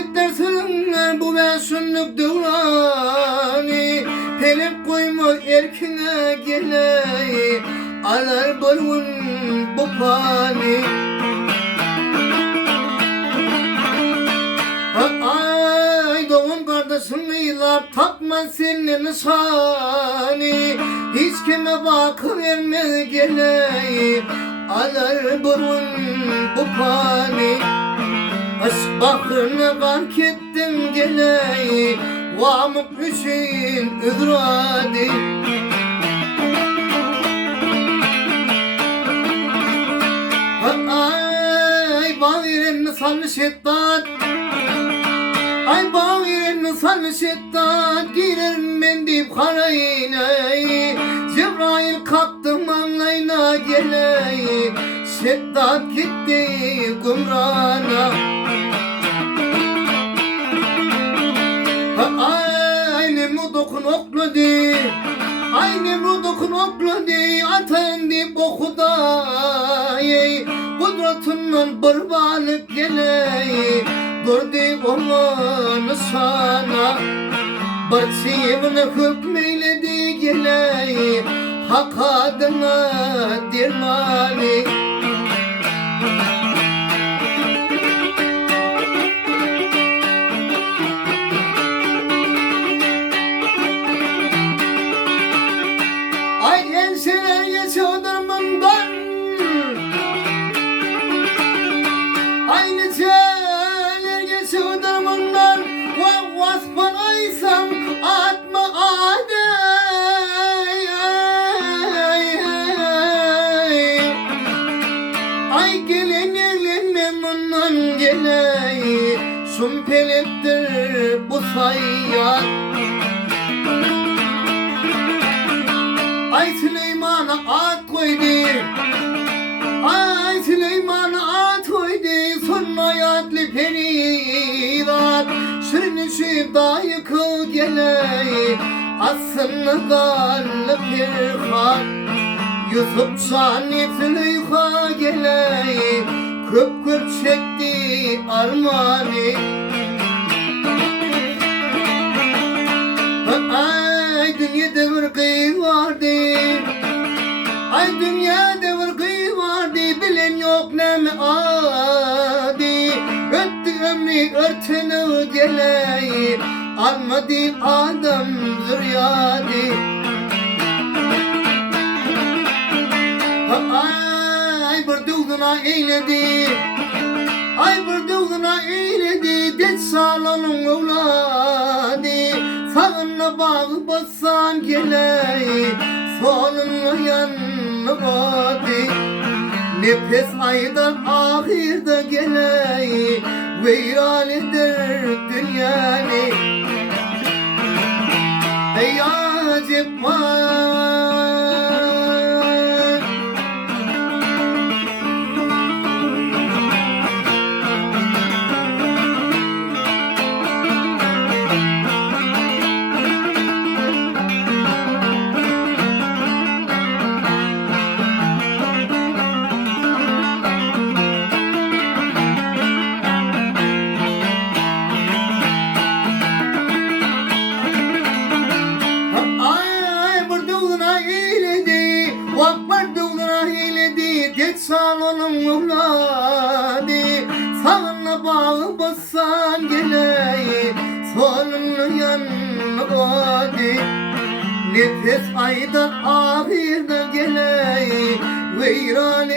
etlersin bu beşinlik dövrani. Pelip koyma erkine geley, alar bolun bu pani. Ay doğum kardeşim ilap takma senin nişani. Hiç kime bakıverme geley, alar bolun bu pani. Aşk bahrına gark ettim geley, vamuk için üdradi. Ay bağıren sanlı şeddat, ay bağıren sanlı şeddat, girerim ben deyip karayına. Cebrail kalktım anlayına geley, şeddat gitti gumrana. Ay Nemrud'un oklu di, ay Nemrud'un oklu di, atan di bokuda. Kudretundan kurbanıp geley, durdu onu sana. Barçivini hükmeyledi geley, hak adına dirmani. Ay enseler geçiyordur bundan, ay niceler geçiyordur bundan. Vasfanaysam atma adey. Ay gelen evlenme bundan geley, şumpelettir bu sayyat. Ay Süleyman'a at koydu, ay Süleyman'a at koydu, sonma yatlı peridat. Şirin da yıkıl geley, aslında darlı pirhat. Yusuf Şani Züleyha geley, köp köp çekti armani. Ay dünyada bir kıyı vardı, ay dünyada bir kıyı vardı, bilen yok ne mi adi. Öttü ömrü örtünü geley, almadı adam zürriyadi. Ay bir duvduna eyledi, ay bir duvduna eyledi, det salonun evladı. Sağına bağı bassan geley, soluna yanına vadi. Nefes aydan ahirde geley, veyran eder dünyanı. Ey acep var, salonun evladı. Sağına bağı bassan geley, soluna yanına vadi. Nefes aydan ahirde geley, veyran